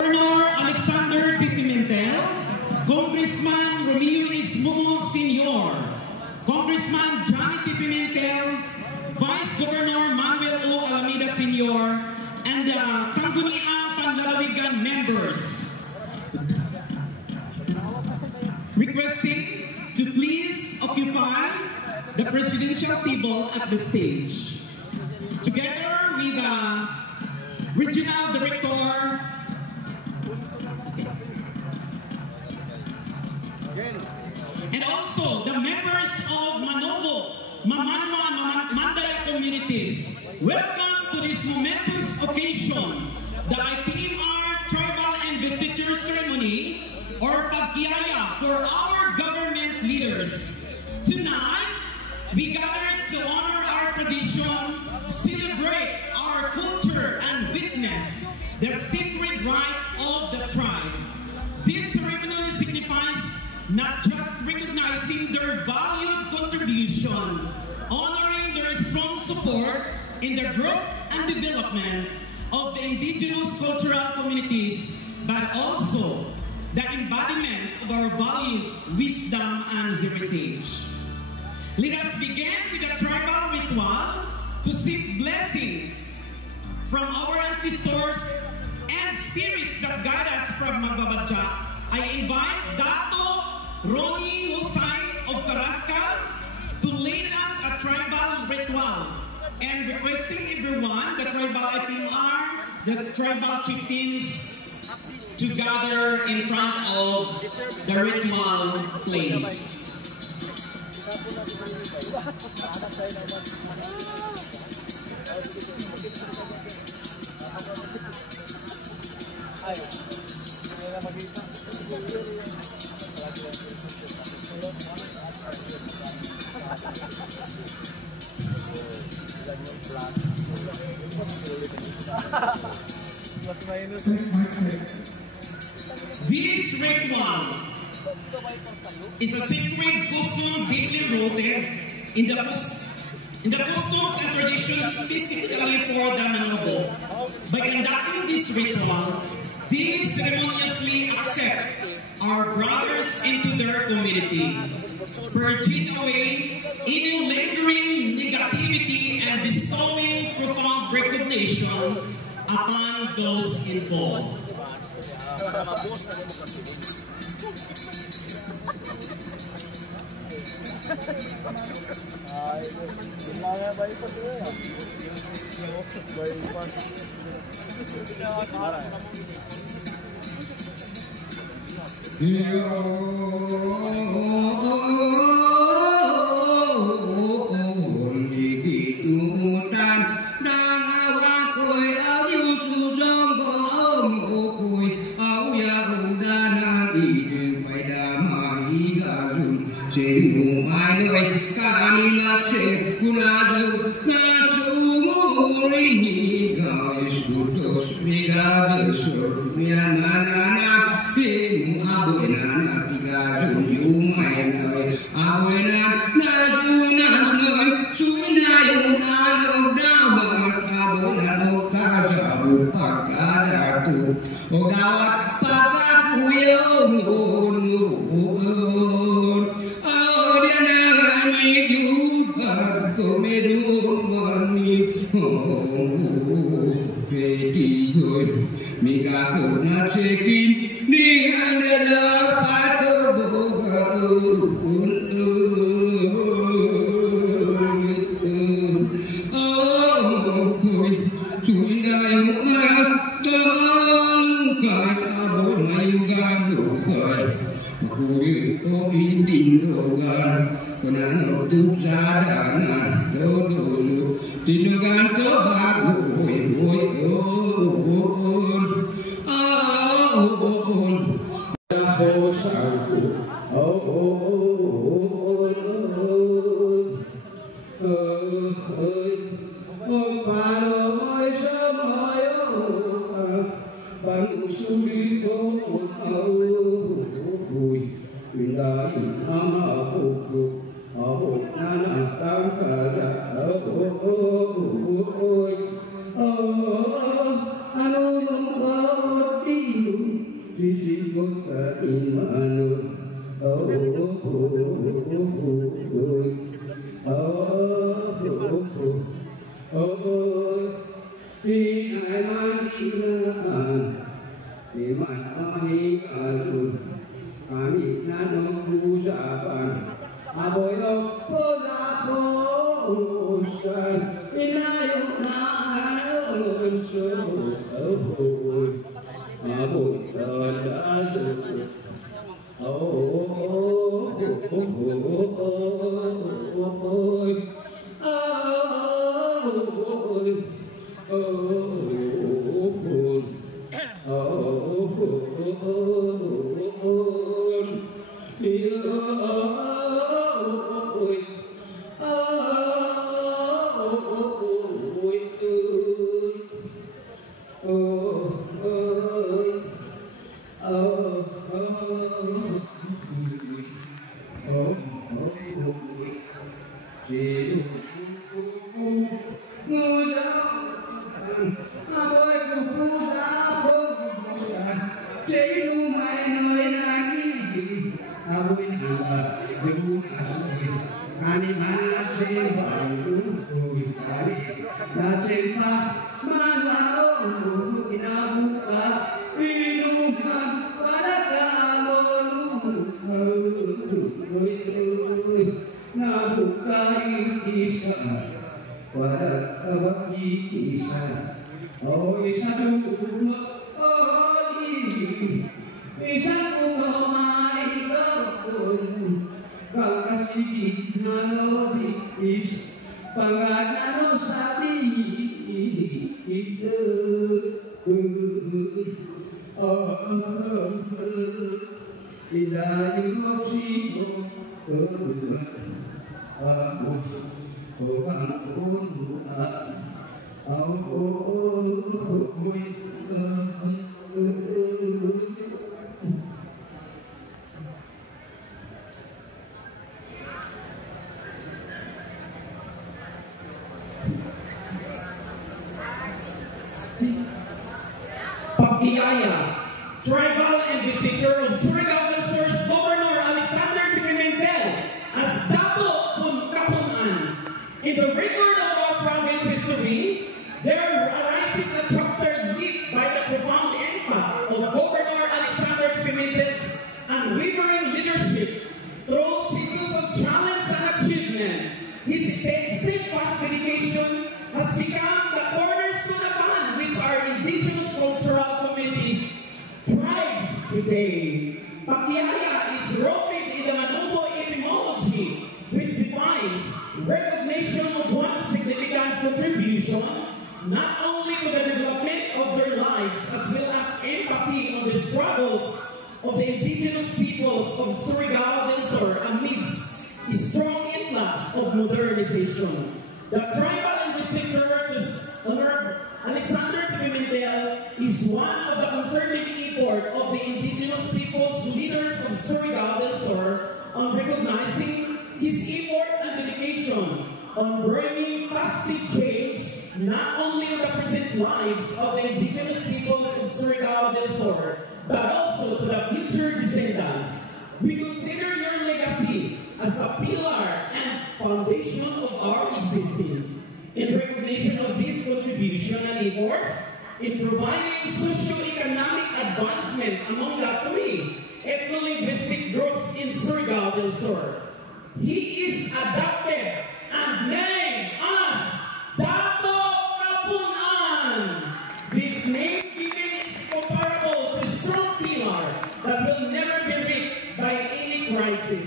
Governor Alexander T. Pimentel, Congressman Romeo Ismumo Sr., Congressman Johnny T. Pimentel, Vice Governor Manuel O. Alameda Sr., and the Sangguniang Panlalawigan members, requesting to please occupy the presidential table at the stage, together with the Regional Director and also the members of Manobo, Mamanwa, and Mandaya communities. Welcome to this momentous occasion, the IPMR Tribal Investiture Ceremony, or Pagkiyaya for our government leaders. Tonight, we gathered to honor our tradition, celebrate our culture, and witness the sacred right of the tribe. This ceremony signifies not just recognizing their valued contribution, honoring their strong support in the growth and development of the indigenous cultural communities, but also the embodiment of our values, wisdom, and heritage. Let us begin with a tribal ritual to seek blessings from our ancestors and spirits that guide us from Magbabadya. I invite Dato Ronnie Husay of Carrascal to lead us a tribal ritual, and requesting everyone, the tribal IPMR, the tribal chieftains, to gather in front of the ritual place. This ritual is a sacred custom deeply rooted in the customs and traditions specifically for the Manobo. By conducting this ritual, they ceremoniously accept our brothers into their community, purging away any lingering negativity and bestowing profound recognition upon those involved. Pagkiyaya, Tribal and Visitor of Surigao del Sur's Governor Alexander Pimentel as Dato Kapunan. In the record of our province history, there arises a chapter lit by the profound impact of Governor Alexander Pimentel's unwavering leadership through seasons of challenge and achievement. His steadfast dedication has become the cornerstone upon which our indigenous cultural communities thrive today. Pagkiyaya is rooted in the Manobo etymology, which defines recognition of one's significant contribution not only to the development of their lives as well as empathy on the struggles of the indigenous peoples of Surigao del Sur amidst a strong influx of modernization. The tribal linguistic church under Alexander Pimentel is one of the concerted effort of the indigenous peoples leaders of Surigao del Sur on recognizing his effort and dedication on bringing positive change not only in the present lives of the indigenous peoples of Surigao del Sur, but also to the future descendants. We consider your legacy as a pillar and foundation of our existence. In recognition of this contribution and effort in providing socio-economic advancement among the three ethno-linguistic groups in Surigao del Sur, he is adopted and named as Dato Kapunan. This name given is comparable to a strong pillar that will never be ripped by any crisis.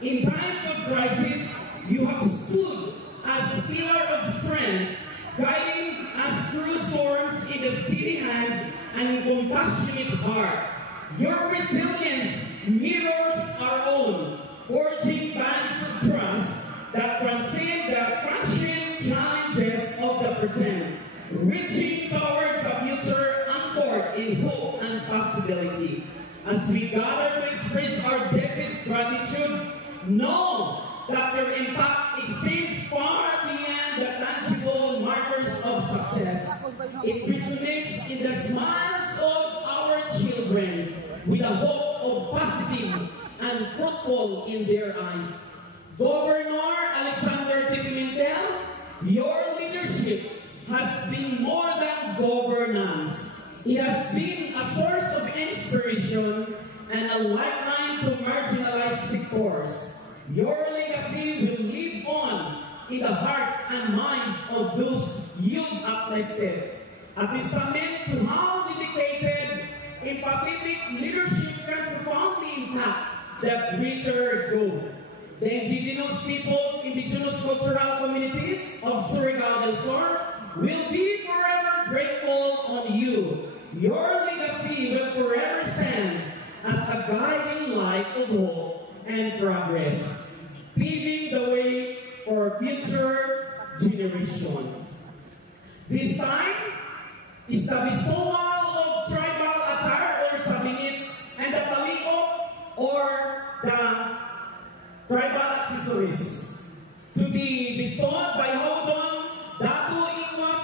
In times of crisis, you have stood as pillar of strength, guiding us through storms in a steady hand and compassionate heart. Your resilience mirrors our own, forging bands of trust that transcend the transient challenges of the present, reaching towards a future anchored in hope and possibility. As we gather to express our deepest gratitude, know that your impact extends far beyond the tangible markers of success. It resonates in the smiles of our children with the hope of positive and fruitful in their eyes. Governor Alexander T. Pimentel, your leadership has been more than governance. It has been a source of inspiration and a lifeline to marginalized sectors. Your legacy will live on in the hearts and minds of those you've uplifted. A testament to how dedicated, empathetic leadership can profoundly impact the greater good. The indigenous peoples, indigenous cultural communities of Surigao del Sur will be forever grateful on you. Your legacy will forever stand as a guiding light of hope and progress, paving the way for future generations. This time is the bestowal of tribal attire or sabingit and the palio or the tribal accessories to be bestowed by Hodon Datu Ingwas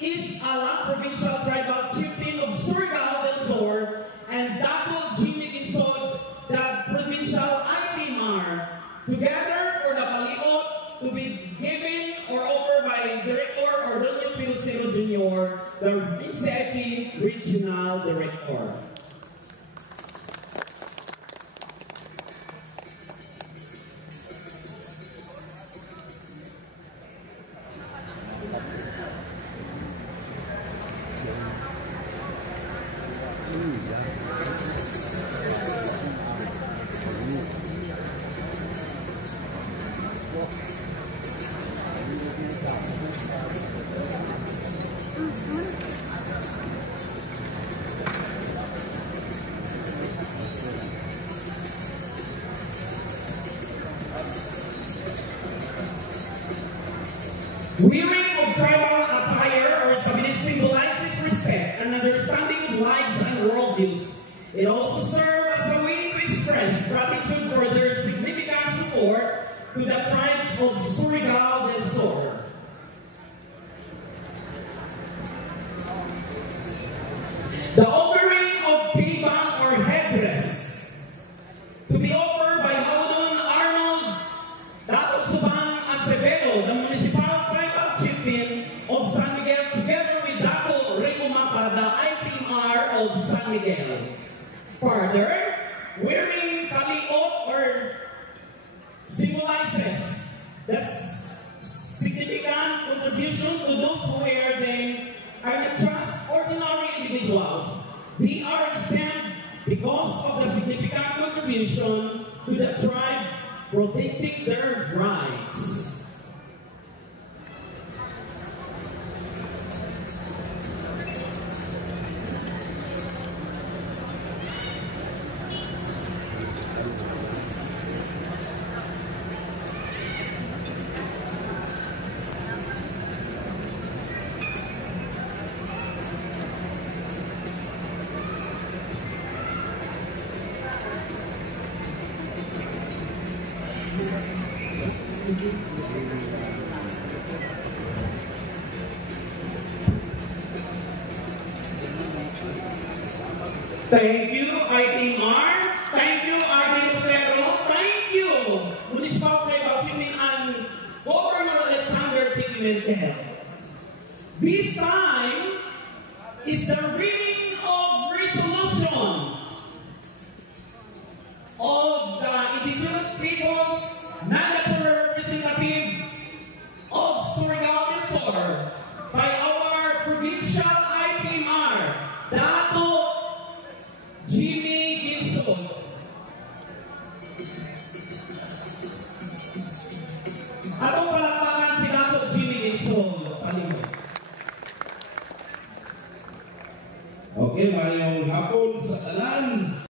is Alang Provincial Tribal Chieftain of Surigao del Sur and Datu Jimmy Ginsod, the Provincial IPMR, together for the paliot to be given or offered by Director Ordonio Pirusero Jr., the NCIP Regional Director. Wearing of tribal attire or sabinit symbolizes respect and understanding of lives and worldviews. It also serves as a way to express gratitude for their significant support to the tribes of Surigao del Sur. The offering of tibang or headdress to be offered by Hodon Arnold Dato Subang Acevedo, the municipal Chieftain of San Miguel, together with Dato Rico Mata, the IPMR of San Miguel. Further, wearing taliot or symbolizes the significant contribution to those who wear them are not just ordinary individuals. They are exempt because of the significant contribution to the tribe protecting their rights. Thank you, ITMR. Thank you, RD Lucero. Thank you, Municipal Tribal Chieftain and Governor Alexander T. Pimentel. This time is the reading of resolution of the Indigenous